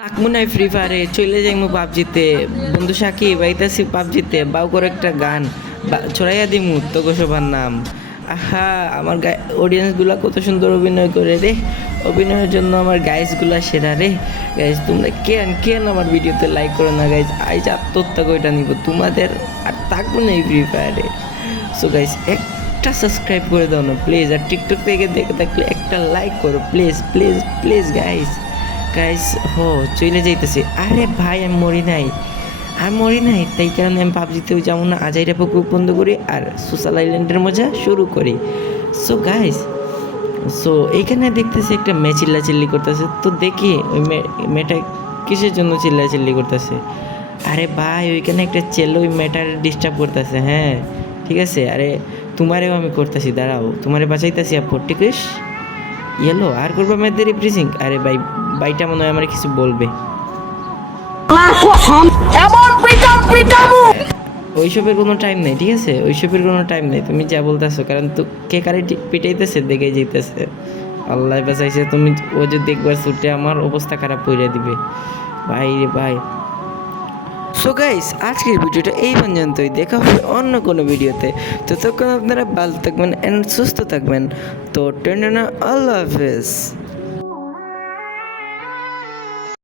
থাকবো না ফ্রি ফায়ারে চলে যাইমু পাবজিতে বন্ধু সাকিব আইতাছি পাবজিতে বাউ করে একটা গান ছড়াইয়া দিমু তোকে সবার নাম। আহা আমার অডিয়েন্সগুলা কত সুন্দর অভিনয় করে রে, অভিনয়ের জন্য আমার গাইজগুলা সেরা রে। গাইজ তোমরা কেন কেন আমার ভিডিওতে লাইক করো না গাইজ, আইজ আত্মহত্যা কইটা নিব তোমাদের আর থাকবো না এই ফ্রি ফায়ারে। সো গাইজ একটা সাবস্ক্রাইব করে দাও না প্লিজ, আর টিকটক থেকে দেখে থাকলে একটা লাইক করো please please please guys. Guys হো চলে যাইতেছে, আরে ভাই আমি মরি নাই, তাই কারণে আমি পাবজিতেও যাবো না, আজাইরা পুকুর বন্ধ করি আর সোশ্যাল আইল্যান্ডের মজা শুরু করি। সো গাইস এইখানে দেখতেছি একটা মেয়ে চিল্লাচিল্লি করতেছে, তো দেখি ওই মেয়েটা কিসের জন্য চিল্লাচিল্লি করতেছে। আরে ভাই ওইখানে একটা ছেলে ওই মেয়েটার ডিস্টার্ব করতেছে। হ্যাঁ ঠিক আছে, আরে তোমারেও আমি করতেছি, দাঁড়াও তোমারে বাঁচাইতেছি আপু, ঠিক আছে ইয়েলো আর করবা মেয়েদের রিপ্রেজিং। আরে ভাই ভাইটা মনে হয় আমার কিছু বলবে, ওইসবের কোনো টাইম নেই, ঠিক আছে ওইসবের কোনো টাইম নেই, তুমি যা বলতেছো, কারণ তো কে কারে পিটাইতেছে দেখে যেতেছে, আল্লাহ বাঁচাইছে। তুমি ও যদি একবার ছুটে আমার অবস্থা খারাপ করে দিবে ভাই রে ভাই। সো গাইস আজকের ভিডিওটা এই পর্যন্তই, দেখা হবে অন্য কোনো ভিডিওতে, ততক্ষণ আপনারা ভালো থাকবেন অ্যান্ড সুস্থ থাকবেন। তো টেন্ডানা আল্লাহ হাফেজ।